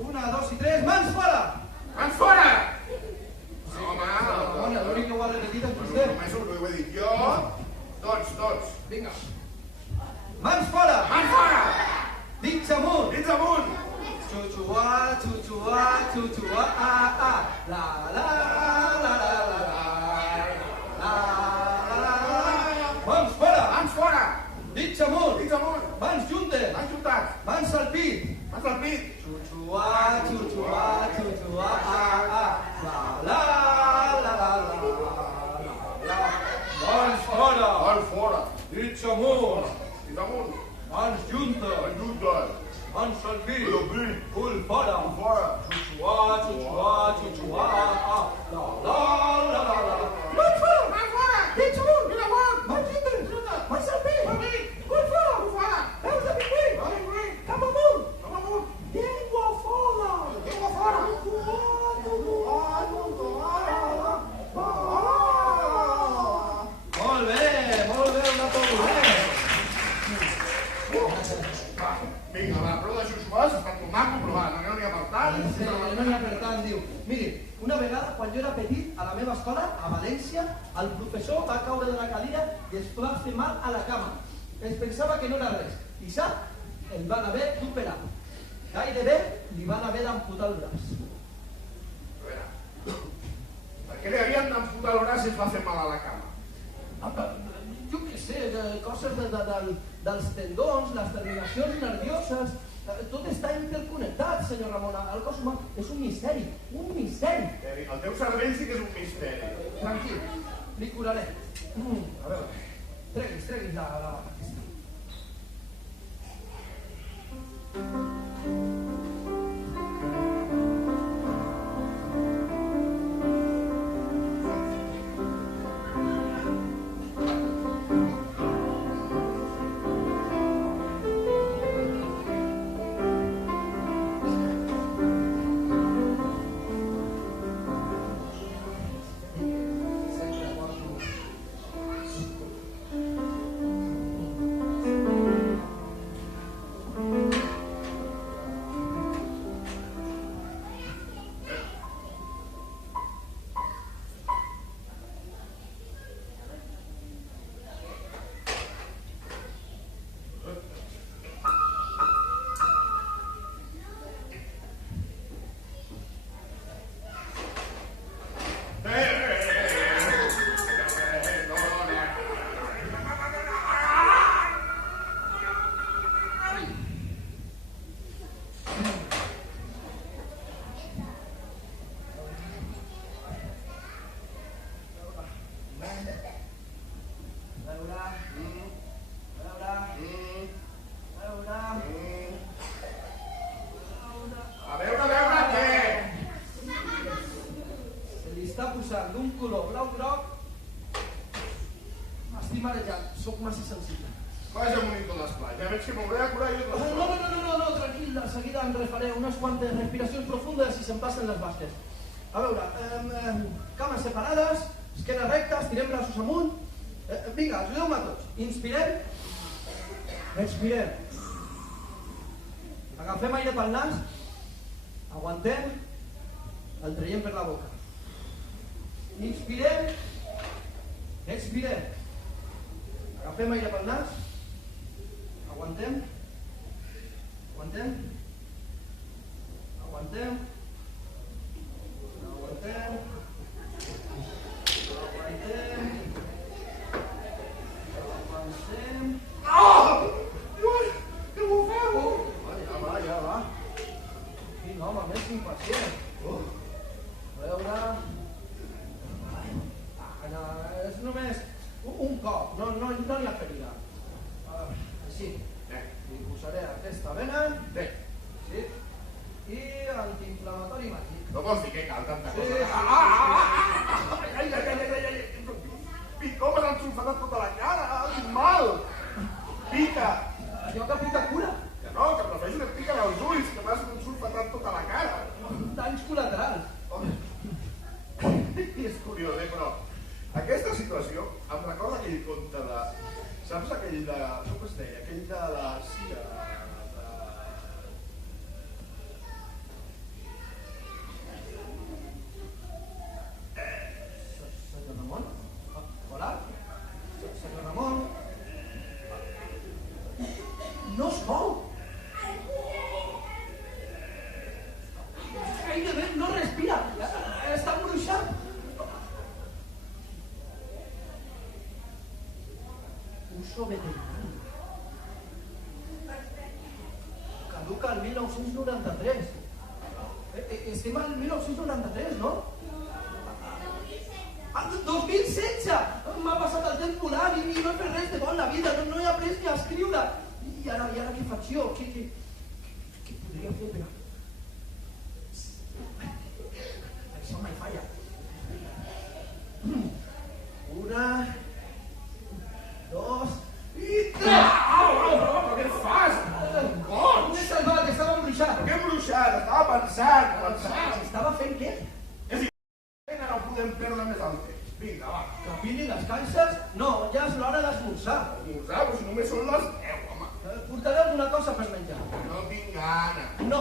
Una, dos i tres, mans fora! Mans fora! Home, l'únic que ho ha repetit és vostè. Només ho he dit jo. Tots. Vinga. Mans fora! Mans fora! Dits amunt! Dits amunt! Xuxuà, xuxuà, xuxuà, la la la la la. Mans fora! Mans fora! Dits amunt! Dits amunt! Mans juntes! Mans juntats! Mans al pit! Mans al pit! Xuxuà, xuxuà, xuxuà, la la la la la. Mans fora! Mans fora! Dits amunt! Dits amunt! Mans juntes! Mans juntes! Mans al pit! Al pit! Cul fora! Cul fora! Xuxuà, xuxuà, xuxuà, la la la la la. Mans fora! Mans fora! Dits amunt! Dits amunt! Mans juntes! Mans al pit! Al pit! Cul fora! Cul fora! Peus de pingüí! Al pingüí! Cap amunt! Cap amunt! Llengua fora! Llengua fora! Molt bé, un aplaudiment. Vinga, va, prou de xuxuars, està tot maco, però va, no n'hi ha per tant. No n'hi ha per tant, diu. Miri, una vegada, quan jo era petit, a la meva escola, a València, el professor va caure de la cadira i es va fer mal a la cama. Es pensava que no era res. I sap? El van haver d'operar. Gairebé li van haver d'amputar el braç. A veure, per què li havien d'amputar el braç si es va fer mal a la cama? Jo què sé, coses dels tendons, les terminacions nervioses, tot està interconnectat, senyor Ramona. El cos humà és un misteri, un misteri. El teu cervell sí que és un misteri. Tranquil, li curaré. A veure, treguis la aquesta. D'un color blau-groc, m'estic marejat, sóc massa sensible. Vaja, monitor d'esplai, ja veig que m'hauré de curar jo tot. No, tranquil, de seguida em refaré unes quantes respiracions profundes i se'm passen les basques. A veure, cames separades, esquenes rectes, tirem braços amunt. Vinga, ajudeu-me tots. Inspirem, expirem. Agafem aire pel nas, aguantem, el traiem per la boca. Inspirem, expirem. Agafem aire pel nas, aguantem, aguantem, aguantem, aguantem, aguantem, avancem. Que bufeu! Va. Quin home més impacient. A veure... és només un cop, no n'hi ha ferida. Així, li posaré aquesta vena, sí, i antiinflamatori màgic. No vols dir que cal tanta cosa? Ai, com m'han sulfatat tota la cara, quin mal! Pica! Allò que pica cura. Que no, que prefereixo que et piquen els ulls, que m'has sulfatat tota la cara. Danys col·laterals. I és curiós, però aquesta situació em recorda aquell conte de... Saps aquell de... com es deia? Aquell de la... Sí, No es mou. Gairebé no respira. Està embruixat. Uso veterinari. Caduca el 1993. Estem al 1993, no? 2016! M'ha passat el temps volant i no he fet res de bon la vida, no he après ni a escriure. I ara què faig jo? Què podria fer per... Això mai falla. Una... Dos... I tres! Au, què fas? M'he salvat, estava embruixat. Què embruixat? Estava pensant. Estava fent què? No podem perdre més el temps. Vinga, va. Que pilin les caixes? No, ja és l'hora d'esmorzar. Esmorzar? Però si només són les 10, home. Portaré alguna cosa per menjar. No tinc gana. No,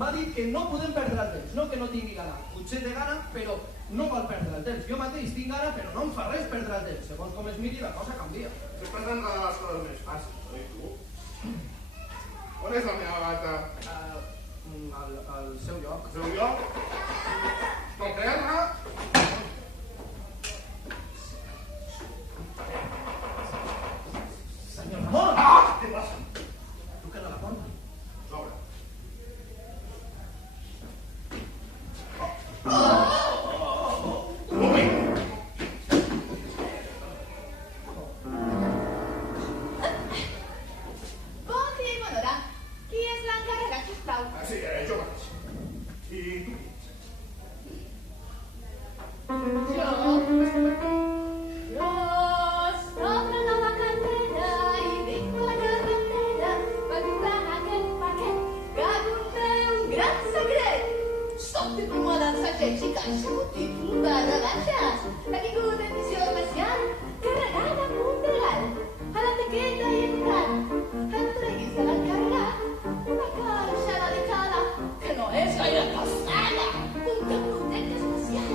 m'ha dit que no podem perdre el temps, no que no tingui gana. Potser té gana, però no vol perdre el temps. Jo mateix tinc gana, però no em fa res perdre el temps. Segons com es miri, la cosa canvia. Sempre tenen les coses més fàcils, oi, tu? On és la meva gata? Al seu lloc. Al seu lloc? Toquem-la? Senyor Ramon! Què passa? Truquen a la porta. S'obre. Un moment. Bon dia i bona hora. Qui és l'encarregat, sisplau? Sí, jo mateix. I tu? Jo s'obre la vacantera i vinc a la carretera per comprar aquest paquet que conté un gran secret. Soc diplomada en sagets i caixa botic de rebaixes. He tingut edició especial que regala amb un regal. A l'etiqueta hi he entrat. Em treguis de l'encarregat una caixa dedicada que no és gaire pesada. Un cabrotet especial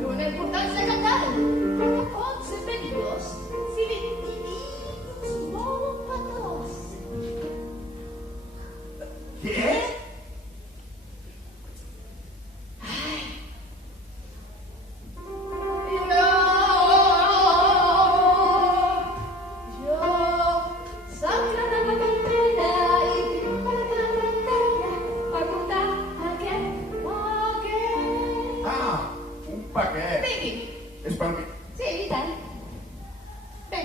d'una importància capital, però que pot ser perillós si l'individu és molt petós. Què? Jo soc la de la cartera i vinc per la carretera per portar aquest paquet. Un paquet. Vingui. És per mi. Sí, i tant. Bé,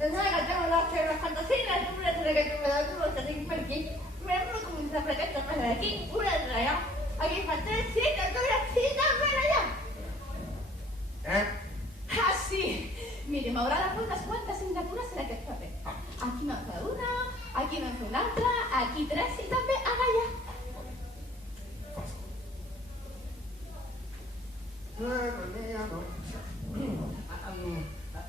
doncs ara que tengo las cebras fantasinas, una tragueta me da todo que tinc per aquí. M'hem de començar per aquesta mesa d'aquí, una altra allà. Aquí fa 3 cites, una cita per allà. Ah, sí. Mire, m'haurà de fer unes quantes signatures en aquest paper. Aquí me'n fa una, aquí me'n fa una altra, aquí 3 i també allà.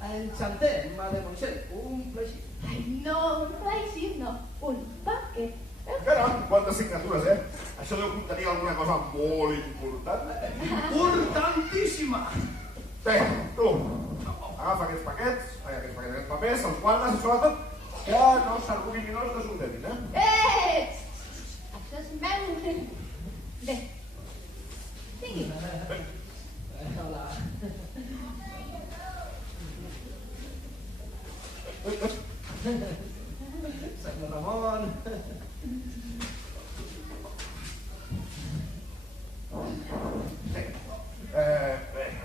Enchanté, mademoiselle. Un plaisir. Ai, no, un plaisir, no. Un paquet. Caram, quantes signatures, Això deu contenir alguna cosa molt important. Importantíssima! Bé, tu, agafa aquests paquets, aquests papers, els guardes i sobretot que no s'arruguin i no es desordenin, Això és meu. Bé, tingui. Hola. Senyor Ramon.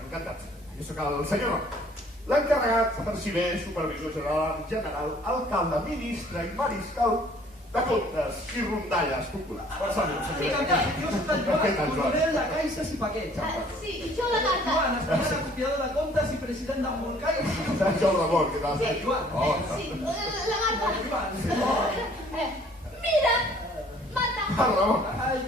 Encantat. Jo sóc el senyor Ramon. L'encarregat, arxiver, supervisor general, alcalde, ministre i mariscal de comptes i rondalles populars. Per salut, Sí, senyor. canviat. Jo soc el Joan, coronel de caixes i paquets. Sí, jo la Marta. Joan, estimada copiador de comptes i president del Molcai. Joan Ramon, què tal? Sí, Joan. Sí, la Marta. Joan. Mira, Marta. Ramon.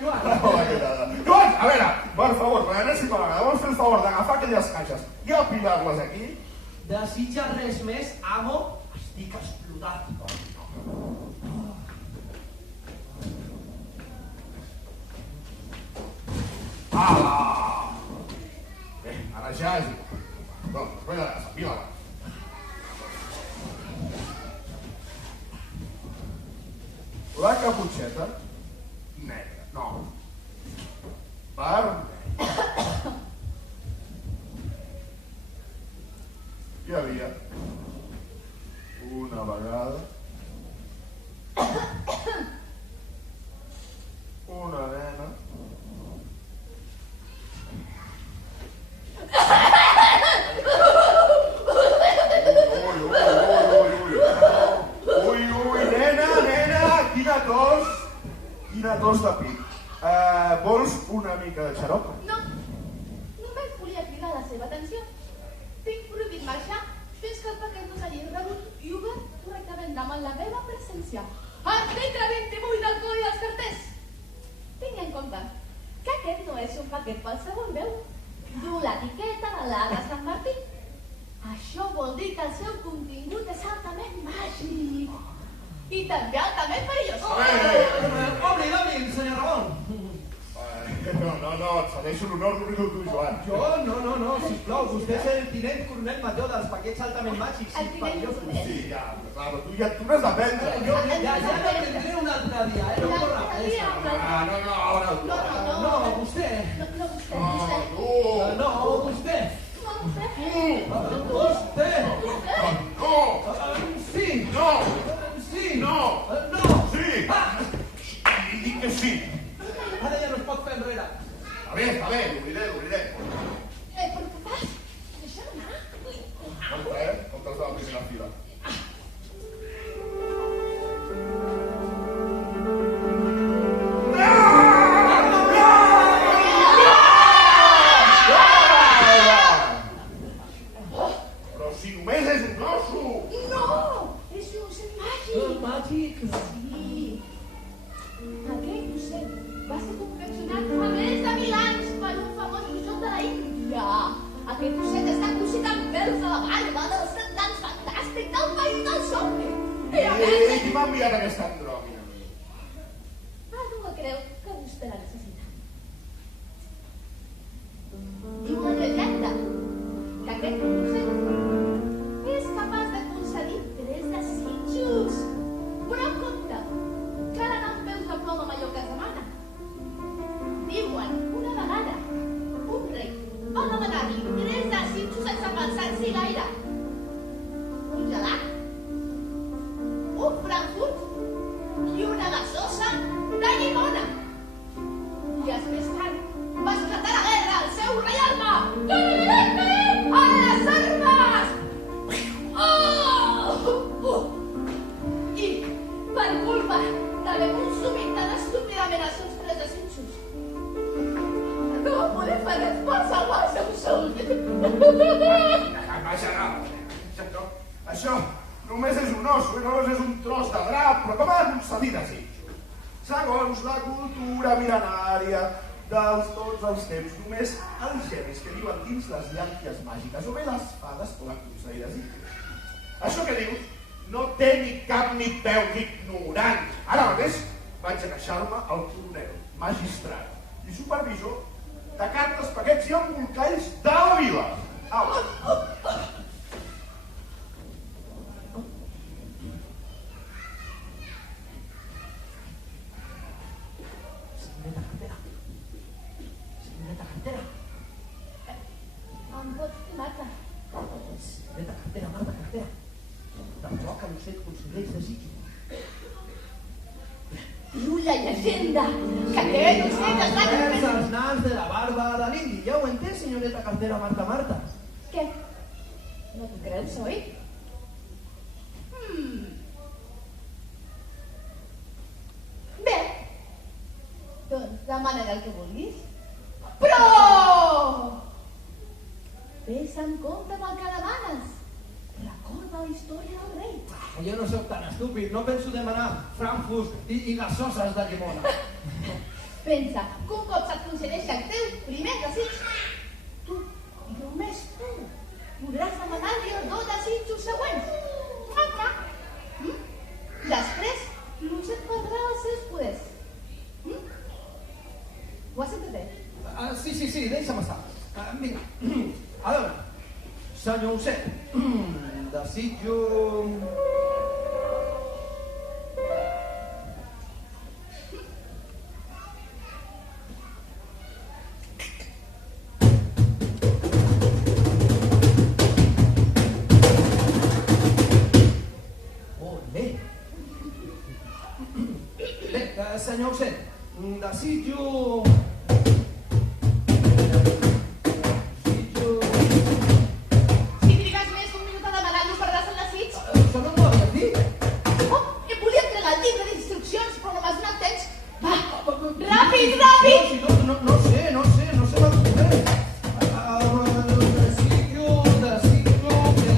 Joan. Hola, què tal? Joan, a veure, per favor, per l'enèsima vegada, vols fer el favor d'agafar aquelles caixes i apilar-les aquí? Desitja res més, amo? Estic explotat. Bé, ara ja és igual. Doncs, ve de casa, apila-la. La caputxeta, negra. No. Vermella. Hi havia una vegada una nena nena, quina tos de pit. Vols una mica de xarop? No, només volia cridar la seva atenció. Tinc prohibit marxar fins que el paquet no s'hagi rebut i obert correctament davant la meva presència. Article 28 del Codi dels Carters. Tingui en compte que aquest no és un paquet qualsevol, veu? Du l'etiqueta de l'arc de Sant Martí. Això vol dir que el seu contingut és altament màgic i també altament perillós. Obri, senyor Ramon. No, et cedeixo l'honor d'obrir-ho tu, Joan. Jo? No, sisplau, vostè és el tinent coronel major dels paquets altament màgics. El tinent coronel. Sí, ja, clar, però tu ja n'has d'aprendre. Jo ja l'aprendré un altre dia, no corre pressa. No, ara tu. No, vostè. No, vostè. No, vostè. Vostè. No. Sí. No. Sí. No. No. Sí. I dic que sí. Ara ja no es pot fer enrere. Està bé, l'obriré. Però què fas? Deixa'm anar. Com t'has de la primera fila. Però si només és un osso! No! És un ocell màgic! Màgic? Sí. Aquell ocell va ser confeccionat fa més de 1000 anys per un famós bruixot de la Índia. Aquest ocell està cosit amb pèls de la barba dels cantants fantàstics del país del somni. I a més... Qui m'ha enviat aquesta andròmina? Algú creu que vostè la necessita. Diu la llegenda que aquest ocell és capaç de concedir 3 desitjos. Però compte, que ara no em veus de plom amb allò que es demana. Diuen una vegada un rei va demanar-li 3 desitjos sense pensar-s'hi gaire. Un gelat, un frankfurt i una gasosa de llimona. Dies més tard va esclatar la guerra al seu reialme. A les armes! I per culpa d'haver consumit tan estúpidament els seus 3 desitjos, no va poder fer res per salvar el seu soul. Això només és un osso, només és un tros de drap, però com han concedir desitjos? Segons la cultura mil·lenària dels tots els temps, només els genis que viuen dins les llànties màgiques o bé les fades poden concedir desitjos. Això que dius no té ni cap ni peus, ignorant. Ara mateix vaig a queixar-me al coronel, magistrat i supervisor de cartes, paquets i embolcalls de la vila. Au. Senyoreta Cartera. Em pots dir, Marta? Senyoreta Cartera, Marta Cartera. Tampoc que l'ocell concedeix desitjos. Diu la llegenda que aquest ocell està És els nans de la barba de l'indi. Ja ho entès, senyoreta Cartera, Marta. Què? No t'ho creus, oi? Bé, doncs demana el que vulguis. Però... Ves en compte amb el que demanes. Recorda la història del rei. Jo no sóc tan estúpid, no penso demanar frankfurts i gasoses de llimona. Pensa que un cop se't concedeixi el teu primer desig, tu, i només tu, podràs demanar-li els 2 desitjos següents. Després, l'ocell perdrà els seus poders. Ho has entès? Sí, deixa'm estar. Mira, a veure, senyor ocell, desitjo... Bé, senyor Ocent, desitjo... Si trigues més d'un minut a demanar-nos perdràs el desig. Això no m'ho havies dit. Oh, em volia entregar el llibre d'instruccions, però no m'has donat temps. Va, ràpid, ràpid! No sé m'acudeix. Desitjo que...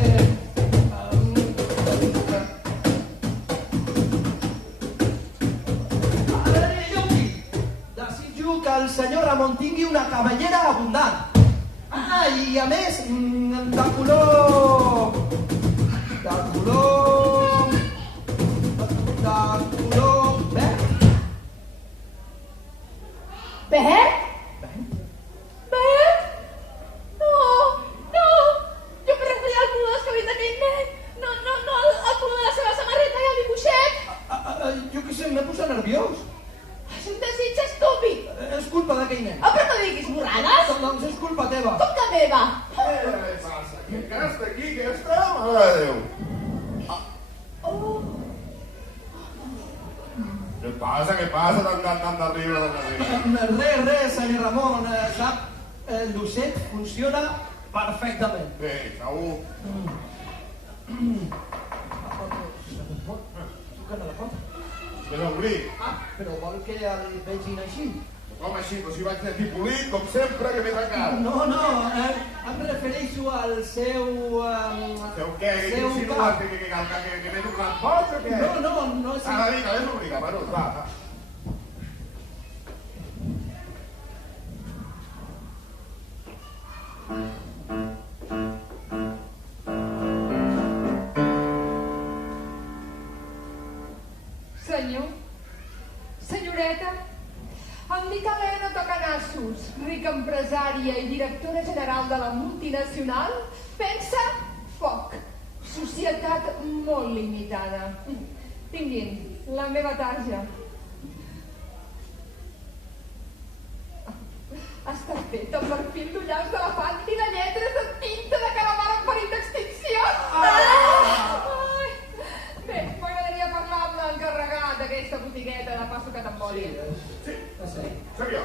Jo ho dic. Desitjo que el senyor Ramon tingui una cabellera abundant. I a més, de color... verd. Bert? Bert? No. Jo em referia al color dels cabells d'aquell nen. No, el color de la seva samarreta i el dibuixet. Jo què sé, m'he posat nerviós. És un desig estúpid. És culpa d'aquell nen. Però no diguis borrades. Doncs és culpa teva. Com que meva? Què passa? Qui encara està aquí, aquesta? Mare de Déu. Oh. Què passa? Tant de riure, Res, senyor Ramon. Sap, el llucet funciona perfectament. Bé, segur. Truquen a la porta. Què d'obrir? Però vol que el vegin així? Com així? Però si vaig sentir polit, com sempre, que m'he tancat. No, em refereixo al seu... Seu què? Què insinues? Que m'he tornat boig o què? No és... Ara vinga, és obligat, bueno, va. Senyoreta, em dic Helena Tocanassos, rica empresària i directora general de la multinacional Pensa Foc, societat molt limitada. Tinguin la meva tarja. Està fet el perfil d'ullals d'elefant i de lletres de tinta de calamar en perill d'extinció. Ai. Bé, m'agradaria parlar amb l'encarregat d'aquesta botigueta de pa sucat amb oli. Sí, sóc jo.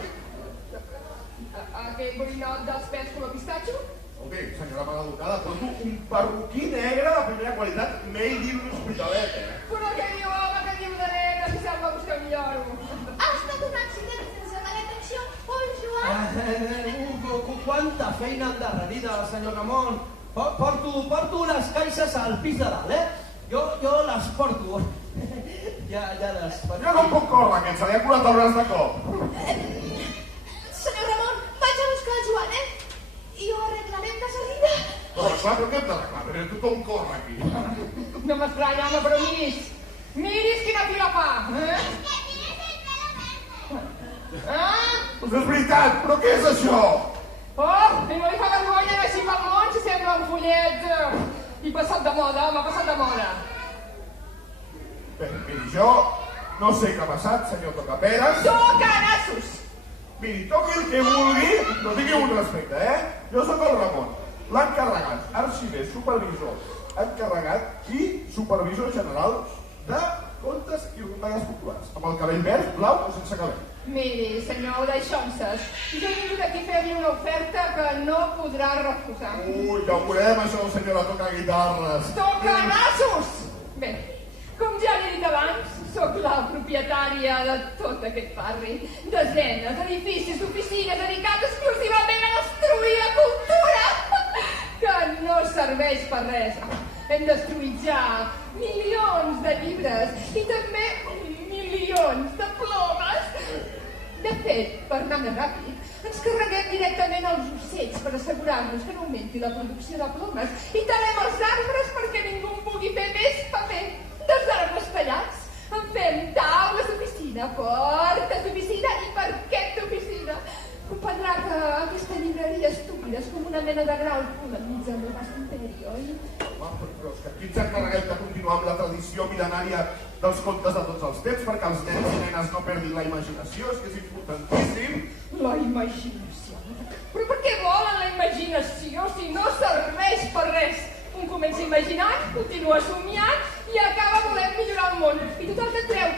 Aquell borinot dels pèls color pistatxo? Escolti, senyora maleducada, porto un perruquí negre de primera qualitat made in l'Hospitalet, Però què diu, home, que diu de nena, si sembla buscar un lloro. Ha estat un accident sense mala atenció, oi, Joan? Quanta feina endarrerida, senyor Ramon. Porto les caixes al pis de dalt, Jo les porto. Ja les porto. Jo no puc córrer, que ens havia curat el braç de cop. Senyor Ramon, vaig a buscar el Joan, I ho arreglarem de seguida. Però clar, però què hem d'arreglar? Però tothom corre aquí. No m'estranya, home, però miris quina fila fa, Doncs és veritat, però què és això? Oh, i no li fa vergonya anar així pel món si sembla un follet. I passat de moda, home, passat de moda. Bé, miri, jo no sé què ha passat, senyor Tocaperes. Tocanassos! Miri, toqui el que vulgui, no tingui un respecte, Jo sóc el Ramon, l'encarregat, arxiver, supervisor, encarregat i supervisor general de comptes i rondalles populars, amb el cabell verd, blau o sense cabell. Miri, senyor Deixonses, jo he vingut aquí a fer-li una oferta que no podrà refusar. Ui, ja ho veurem, això, senyora Tocaguitarres. Tocanassos! Bé, com ja li he dit abans, sóc la propietària de tot aquest barri. Desenes d'edificis, d'oficines dedicats exclusivament a destruir la cultura, que no serveix per res. Hem destruït ja milions de llibres i també milions de plomes. De fet, per anar més ràpid, ens carreguem directament els ocells per assegurar-nos que no augmenti la producció de plomes i talem els arbres perquè ningú en pugui fer més paper. Dels arbres tallats en fem taules d'oficina, portes d'oficina i parquet d'oficina. Comprendrà que aquesta llibreria estúpida és com una mena de grau enmig del meu vast imperi, oi? Home, però és que aquí ens encarreguem de continuar amb la tradició mil·lenària dels contes de tots els temps perquè els nens i nenes no perdin la imaginació, és que és importantíssim. La imaginació? Però per què volen la imaginació si no serveix per res? Un comença imaginant, continua somiant i acaba volent millorar el món. I tothom et treu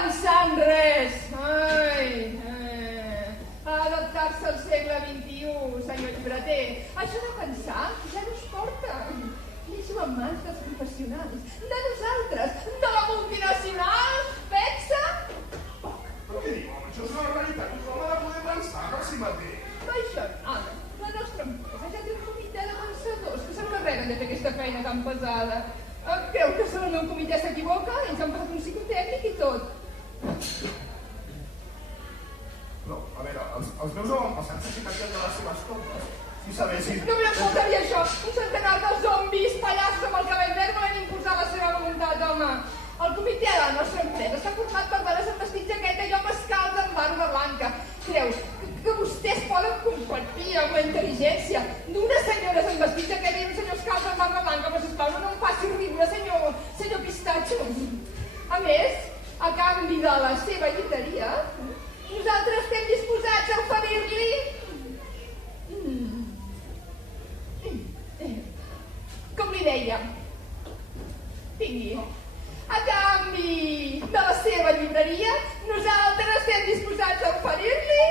pensar en res. Adaptar-se al segle XXI, senyor llibreter. Això de pensar ja no es porta. Deixo en mans dels professionals, de nosaltres, de la multinacional, PEXA. Però què diu, home? Això és una realitat. Tothom ha de poder pensar per si mateix. Això nada. La nostra empresa ja té un comitè de pensadors que s'encarreguen de fer aquesta feina tan pesada. Creu que el meu comitè s'equivoca? Ells han passat un psicotècnic i tot. No, a veure, els meus avantpassats s'aixecarien de les seves compres si sabessin... Només faltaria això. Un centenar de zombis, pallassos amb el cabell verd volen imposar la seva voluntat, home. El comitè de la nostra empresa està format per dones amb vestit jaqueta i homes calds amb barba blanca. Creus que vostès poden compartir amb la intel·ligència d'unes senyores amb vestit jaqueta i uns senyors calds amb barba blanca? Però sisplau, no em faci riure, senyor Pistatxo. A més, a canvi de la seva llibreria, nosaltres estem disposats a oferir-li... Com li deia, tingui, a canvi de la seva llibreria, nosaltres estem disposats a oferir-li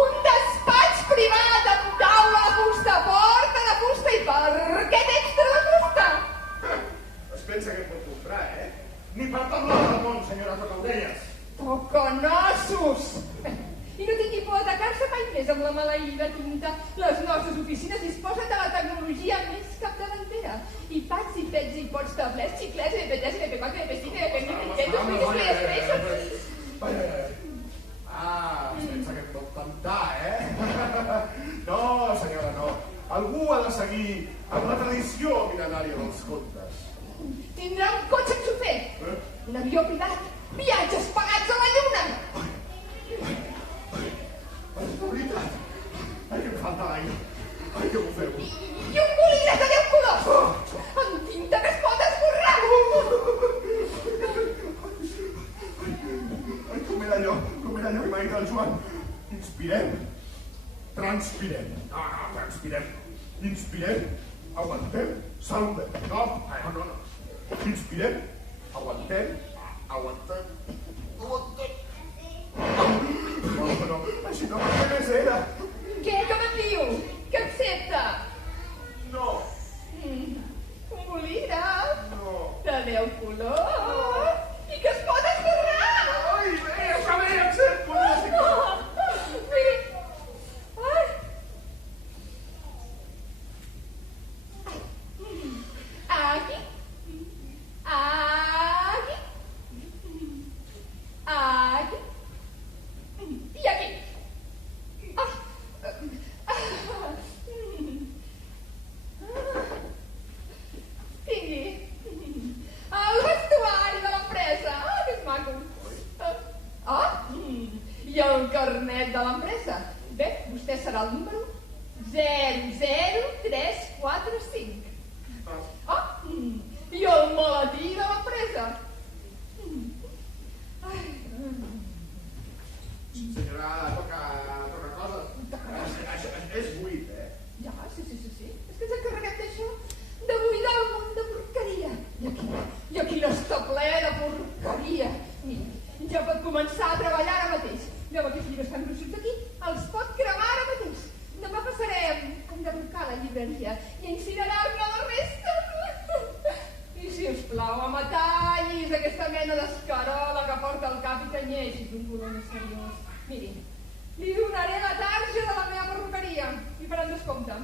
un despatx privat amb taula de fusta, porta de fusta i parquet extra de fusta. Es pensa que pot comprar, eh? Ni per tot l'or del món, senyora Tocaudelles. Toconossos! I no tingui por d'atacar-se mai més amb la maleïda tinta. Les nostres oficines disposen de la tecnologia més capdavantera. I pats i pets i pots, tablets, xiclets, MP3, MP4, MP5, MP5, es pensa que et pot tentar, eh? No, senyora, no. Algú ha de seguir amb la tradició mil·lenària dels contes. Tindrà un cotxe amb xofer, un avió privat, viatges pagats a la lluna. És veritat. Ai, que em falta l'aigua. Ai, que bufeu. I un bolígraf de 10 colors, amb tinta que es pot esborrar. Ai, com era allò que m'ha dit el Joan. Inspirem. Transpirem. No, transpirem. Inspirem. Aguantem. Saludem. No. Inspirem. Aguantem. Aguantem. No, així no m'entens era. Què me'n diu? Que accepta? No. Un bolígraf? No. De 10 colors? I que es pot esborrar? Ai, bé, accepto. Miri. Ai. Aquí. Aquí. Aquí. I aquí. Tingui. El vestuari de l'empresa. Que és maco. I el carnet de l'empresa. Bé, vostè serà el número 00345. I el maletí de l'empresa. Senyora, toca coses. És buit, eh? Ja, sí. És que ens encarreguem d'això, de buidar el món de porqueria. I aquí no està ple de porqueria. Mira, ja pot començar a treballar ara mateix. Veu aquests llibres tan gruixuts aquí? Els pot cremar ara mateix. Demà passarem a enderrocar la llibreria i a incinerar-ne la resta. I, si us plau, a matallis aquesta mena d'escarola que porta el cap i tenyeixis un color més seriós. Miri, li donaré la tarja de la meva perruqueria i faran descompte.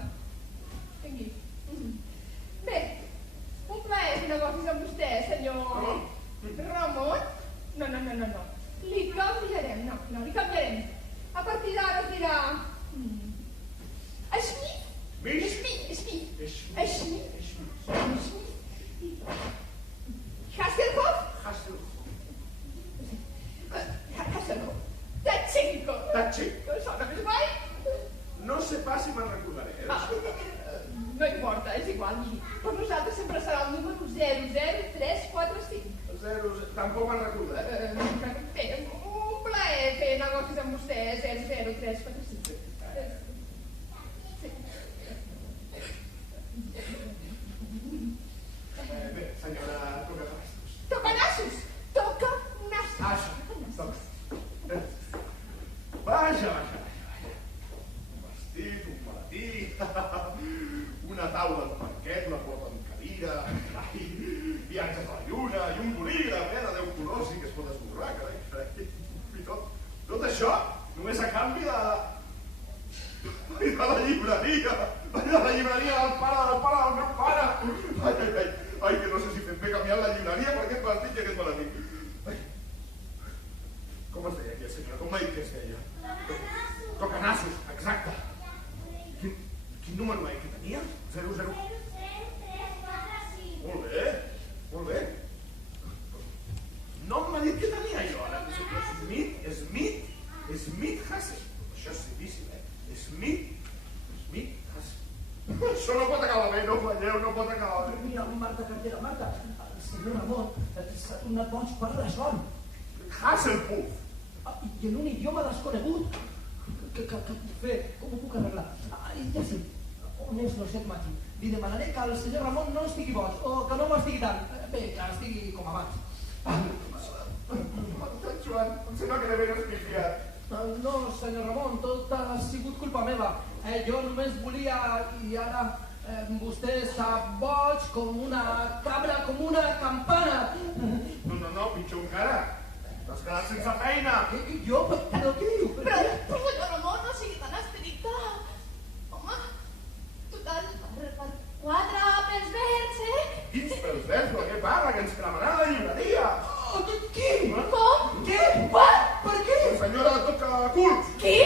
Tingui. Bé, un plaer fer negocis amb vostè, senyor... Ramon? No. Li canviarem, no, li canviarem. A partir d'ara es dirà... Schmidt? Hasselhoff? Hasselhoff. Tachenko. Sona més guai? No sé pas si me'n recordaré, eh? No importa, és igual. Per nosaltres sempre serà el número 00345. Tampoc me'n recordaré. Bé, un plaer fer negocis amb vostè, 00345. Bé, senyora, toca nassos. Toca nassos. Toca nassos. paquet, una porta amb cadira, viatges a la lluna i un bolígraf, de 10 colors i que es pot esborrar, carai. I tot això només a canvi de la llibreria. De la llibreria del pare del meu pare. Ai, que no sé si fem bé canviant la llibreria per aquest vestit i aquest maletí. Com es deia aquí, senyora? Com m'ha dit que es deia? Tocanassos, exacte. Quin número m'ha dit que tenia? 00. 345. Molt bé, molt bé. No m'ha dit que tenia jo, ara. Smith Hassel. Això és difícil, Smith Hassel. Això no pot acabar bé, no falleu, no pot acabar bé. Mira, Marta Cartera, Marta, el senyor Ramon s'ha tornat boig per la son. Hasselpuff. I en un idioma desconegut. Què puc fer? Com ho puc arreglar? Ja sé, on és l'osset maqui? Li demanaré que el senyor Ramon no estigui boig, o que no m'estigui tant. Bé, que estigui com abans. Joan, em sembla que l'he ben espifiat. No, senyor Ramon, tot ha sigut culpa meva. Jo només volia, i ara vostè està boig com una cabra, com una campana. No, pitjor encara. T'has quedat sense feina. Jo? Però què diu? Però, senyor Ramon, no sigui tan estricte. Home, total, per 4 pels verds, Quins pels verds, de què parla? Que ens cremaran la llibreria. Qui? Com? Què? What? Per què? La senyora toca curs. Qui?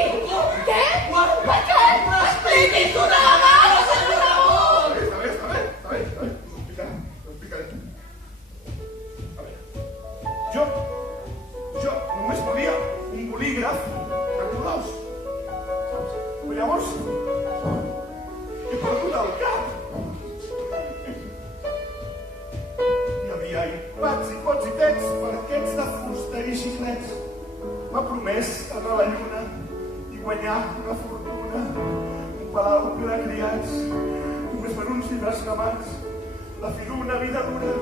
Què? Per què? Expliqui's d'una vegada, senyor Ramon! Està bé. T'ho explicaré. A veure, jo només volia un bolígraf de colors, saps? Però llavors he perdut el cap. Hi havia iPads i pots i pets, paquets de fusta i xiclets. M'ha promès anar a la lluna i guanyar una fortuna, un palau ple de criats, només per uns llibres cremats, la fi d'una vida dura,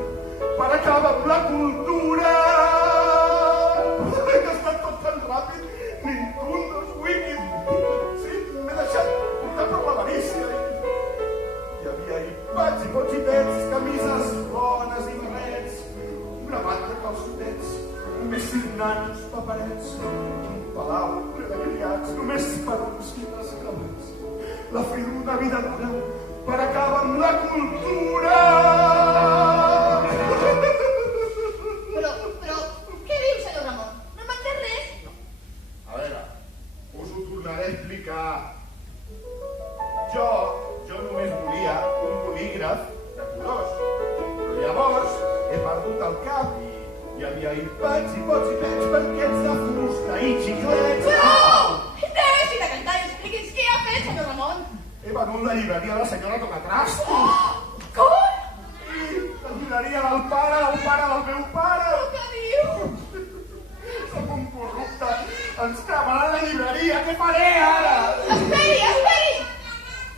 per acabar amb la cultura. He estat tot tan ràpid, Nintundos, Wikis. Sí, m'he deixat portar per l'avarícia. Hi havia iPads i pots i pets, camises bones i barrets, un gravat de calçotets, només 5 nanos paperets, un palau ple de criats, només per uns llibres cremats. La fi d'una vida dura, per acabar amb la cultura. Però, què diu, senyor Ramon? No m'ha entès res? A veure, us ho tornaré a explicar. Jo només volia un bolígraf de colors, però llavors he perdut el cap i hi havia iPads i pots i pets, paquets de fusta i xiclets. Prou! Deixi de cantar i expliqui'ns què ha fet, senyor Ramon. He venut la llibreria de la senyora Tocatrastos. Com? Sí, la llibreria del pare del meu pare. Però què diu? Som un corrupte. Ens cremaran la llibreria. Què faré ara? Esperi!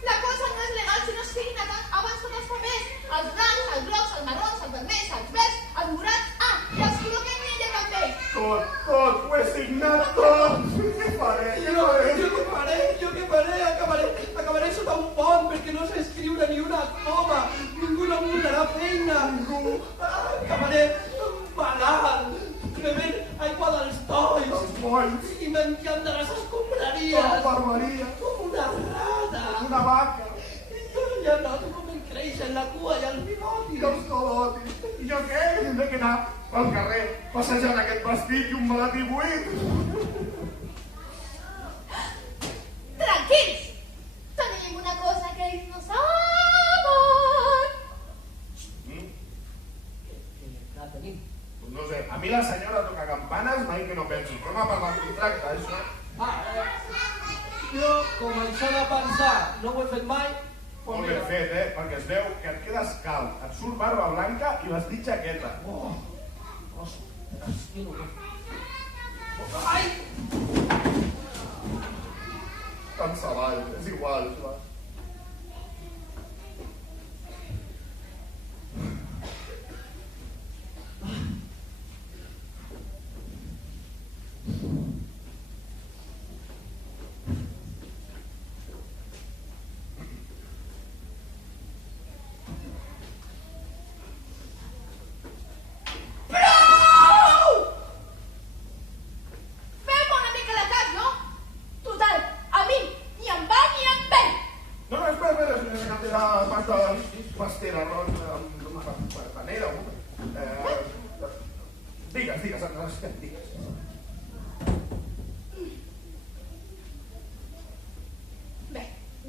La cosa no és legal si no es signen abans tots els papers. Els blancs, els grocs, els marrons, els vermells, els verds, els morats. I els color que n'hi ha també. Tot, ho he signat tot. Què faré? Jo què faré? Acabaré sota un pont perquè no sé escriure ni una coma. Ningú no em donarà feina. Acabaré malalt, bevent aigua dels tolls. Els molls. I menjant de les escombraries. La barbaria. Com una rata. Una vaca. Ja noto com em creixen la cua i els I bigotis. els colotis. I jo què? Tindré que anar pel carrer passejant aquest vestit i un maletí buit. Tranquils! Tenim una cosa que ells no saben. La tenim. No sé, a mi la senyora toca campanes mai que no penso. Com a parlar el contracte, això? Jo, com això de pensar, no ho he fet mai. Molt ben fet, perquè es veu que et quedes calt, et surt barba blanca i vestit jaqueta. Ostres, ai! Tant se val, és igual, Joan. arròs amb panera. Digues, necessitem, digues.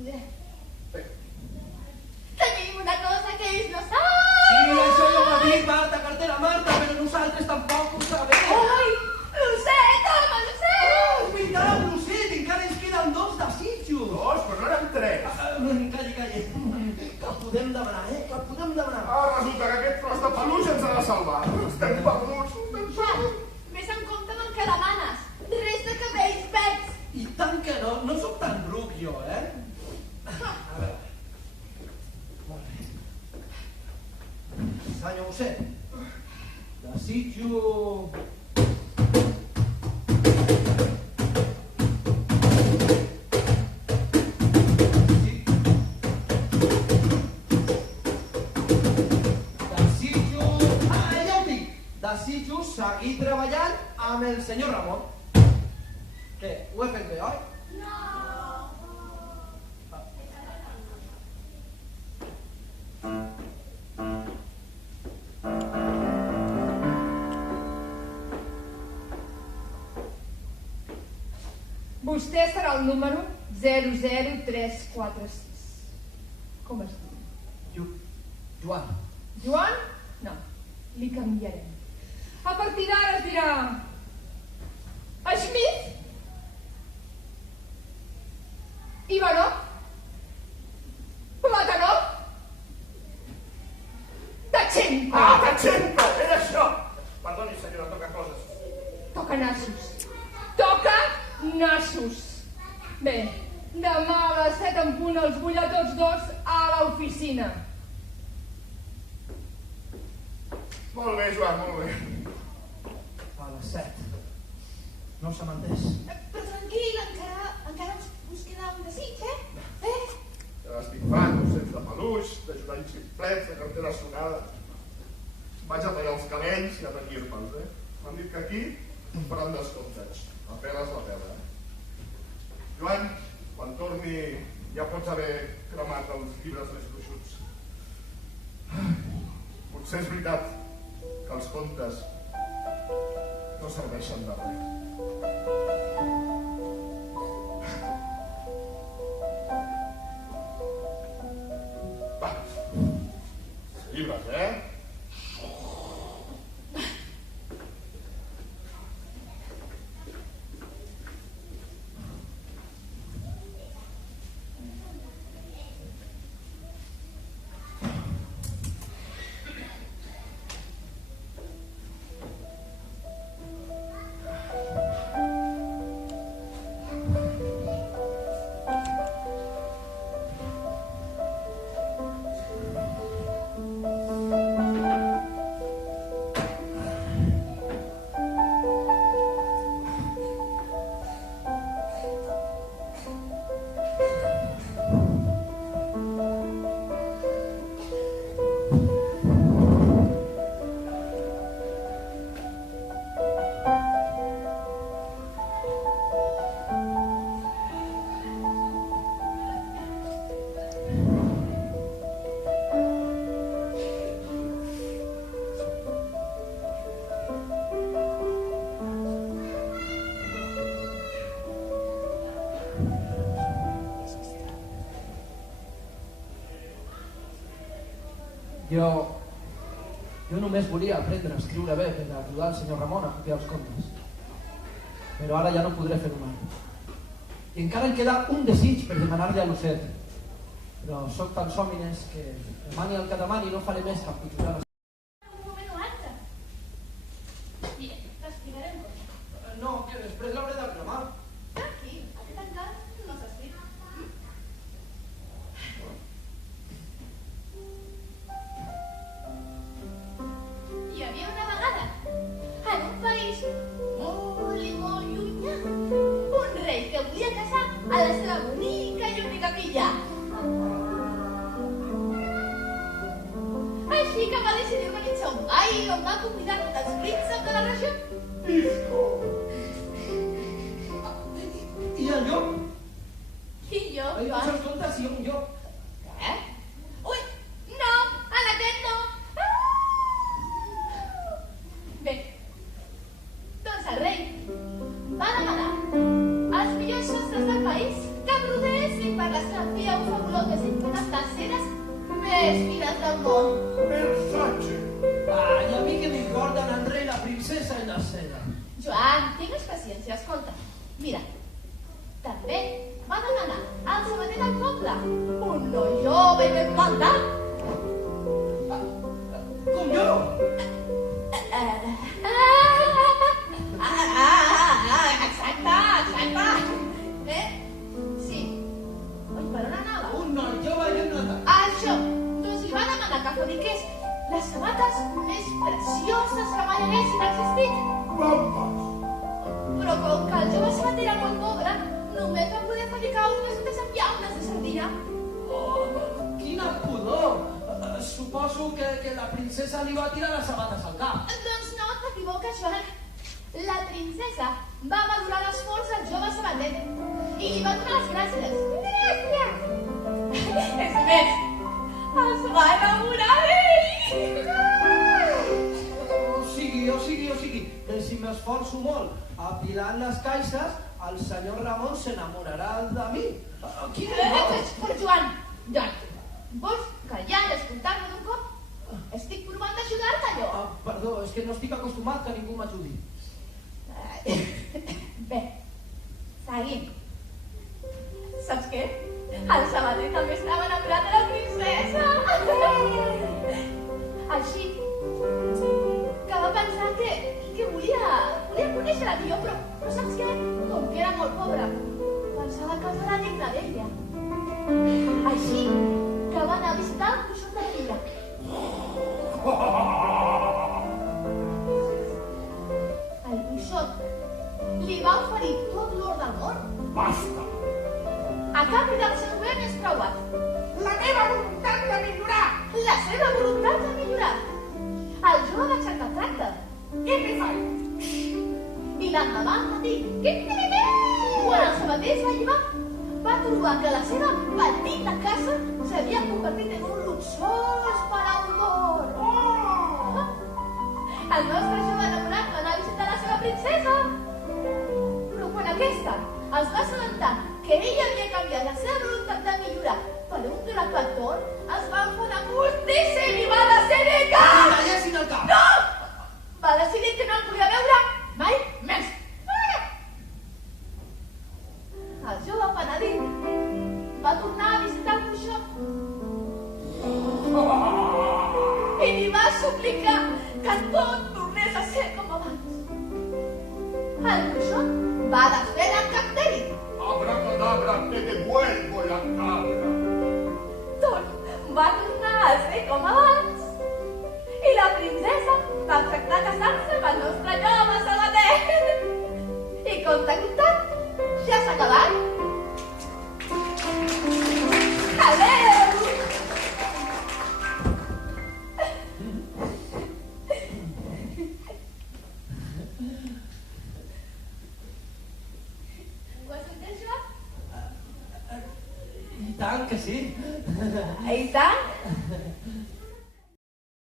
Bé. Tenim una cosa que ells no saben. Sí, això ja ho ha dit Marta, cartera Marta, però nosaltres tampoc ho sabem. Ai, Lucet, home, Lucet! Oh, veritat, Lucet, encara ens queden 2 desitjos. 2, però no eren 3. Calla. Que podem demanar, que podem demanar. Resulta que aquest tros de peluix ens ha de salvar. Estem perduts. Vés en compte amb el que demanes. Res de cabells verds. I tant que no, no sóc tan ruc jo, eh? A veure. Molt bé. Senyor Lucet, desitjo... Desitjo seguir treballant amb el senyor Ramon. Què? Ho he fet bé, oi? Vostè serà el número 00346. Com es diu? Joan. Joan? No, li canviarem. A partir d'ara es dirà... Schmidt? Ivanov? Platonov? Tachenko? Tachenko! Era això! Perdoni, senyora, toca coses. Toca nassos. Toca nassos. Bé, demà a les 7 en punt els vull a tots 2 a l'oficina. Molt bé, Joan, molt bé. A les 7. No s'ha entès. Però tranquil, encara us queda un desig, Ja estic fan, docents de peluix, d'ajudants ximplets, de cartera sonada. Vaig a tallar els cabells i a tenyir-me'ls, M'han dit que aquí em faran descomptes. La pela és la pela, Joan, quan torni ja pots haver cremat els llibres més gruixuts. Potser és veritat que els contes no serveixen de res. Va, llibres, Jo només volia aprendre a escriure bé per ajudar el senyor Ramon a copiar els contes. Però ara ja no podré fer-ho mai. I encara em queda un desig per demanar-li a Lucet. Però sóc tan sòmines que demani el que demani no faré més que empitjorar la... Un moment o altre. Mira, t'explicarem coses. No, que després l'hauré de cremar. Tranquil, aquest encara no s'ha escrit. Hi havia una vegada, en un país molt i molt llunyà, un rei que volia casar a la seva bonica i única filla. Així que va decidir organitzar un ball on va convidar tots els prínceps de la regió. Disco! I el llop? I jo, He dit Joan. els contes i un llop. Què? Ui, no, a la mires del món. Versace. Ai, a mi que m'importa anar rei la princesa en la seda. Joan, tingues paciència, escolta. Mira, també va demanar al sabater del poble un noi jove ben plantat. Com jo? Exacte. Sí. Oi, per on anava? Un noi jove i un natal. Això, doncs li va demanar que fabriqués les sabates més precioses que mai haguessin existit. Bambes. Però com que el jove sabater era molt pobre, només va poder fabricar unes de llaunes de sardina. Oh, quina pudor! Suposo que la princesa li va tirar les sabates al cap. Doncs no, t'equivoques, Joan. La princesa va valorar l'esforç del jove sabater i li va donar les gràcies. Gràcies! És més, es va enamorar d'ell! O sigui, que si m'esforço molt apilant les caixes, el senyor Ramon s'enamorarà de mi. Però Joan, vols callar i escoltar-me d'un cop? Estic provant d'ajudar-te, allò. Perdó, és que no estic acostumat que ningú m'ajudi. Bé, seguim. Saps què? El sabater també estava enamorat de la princesa. Així que va pensar que volia conèixer-la millor, però saps què? Com que era molt pobre, pensava que no era digne d'ella. Així que va anar a visitar el Cuixot de la Vila. El Cuixot li va oferir tot l'or del món Basta. a canvi del seu bé més preuat. La meva voluntat de millorar. La seva voluntat de millorar. El jove va acceptar el tracte. Què li fai? I l'endemà al matí, quan el sabater es va llevar, va trobar que la seva petita casa s'havia convertit en un luxós palau d'or. El nostre jove enamorat va anar a visitar la seva princesa. Però quan aquesta es va assabentar que ella havia canviat la seva voluntat de millorar per un grapat d'or, es va enfadar moltíssim i va decidir que... Que tallessin el cap! No! Va decidir que no el podia veure mai més. El jove penedit va tornar a visitar el Cuixot i li va suplicar que tot tornés a ser com abans. El Cuixot va desfer l'encanteri. Abracadabra, te devuelvo la cabra. Tot va tornar a ser com abans. I la princesa va acceptar casar-se amb el nostre jove sabater. I compte comptant, ja s'ha acabat. Adéu! Ho has entès, Joan? I tant que sí. I tant?